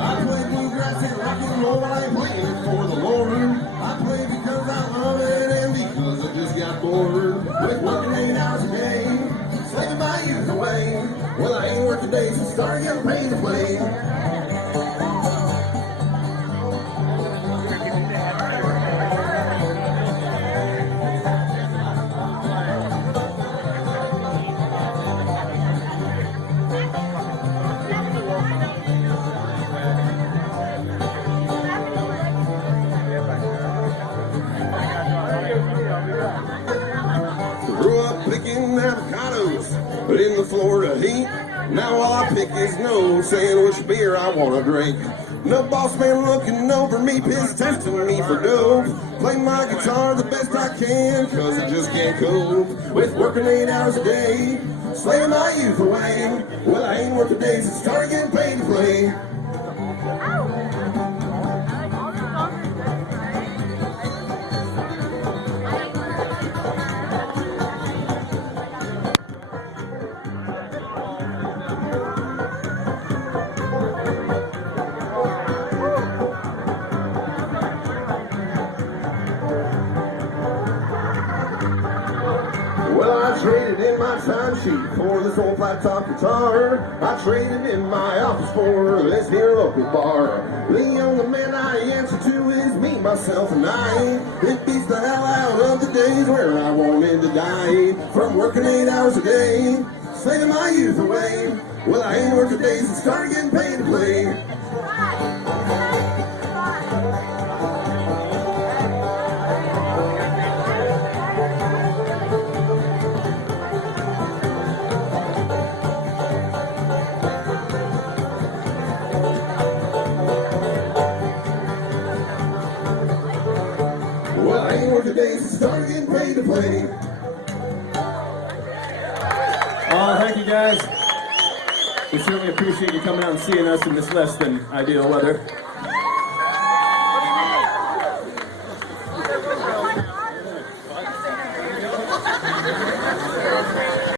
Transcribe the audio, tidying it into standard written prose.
I play bluegrass and rock and roll. I ain't playing for the Lord. I play because I love it and because I just got bored with working 8 hours a day, slaving my youth away. Well, I ain't worked today, so started getting paid to play. Grew up picking avocados, but in the Florida heat. Now all I pick is nose, saying which beer I want to drink. No boss man looking over me, piss testing me for dough. Play my guitar the best I can, cause I just can't cope with working 8 hours a day, slaving my youth away. Well, I ain't worked a day since started getting paid to play. Well, I traded in my timesheet for this old flat top guitar. I traded in my office for this here local bar. The young man I answer to is me, myself, and I. It beats the hell out of the days where I wanted to die from working 8 hours a day, slaving my youth away. Well, I ain't worked a day since started getting paid to play. Well, I ain't worked a day since started getting paid to play. Oh, thank you guys. We certainly appreciate you coming out and seeing us in this less than ideal weather.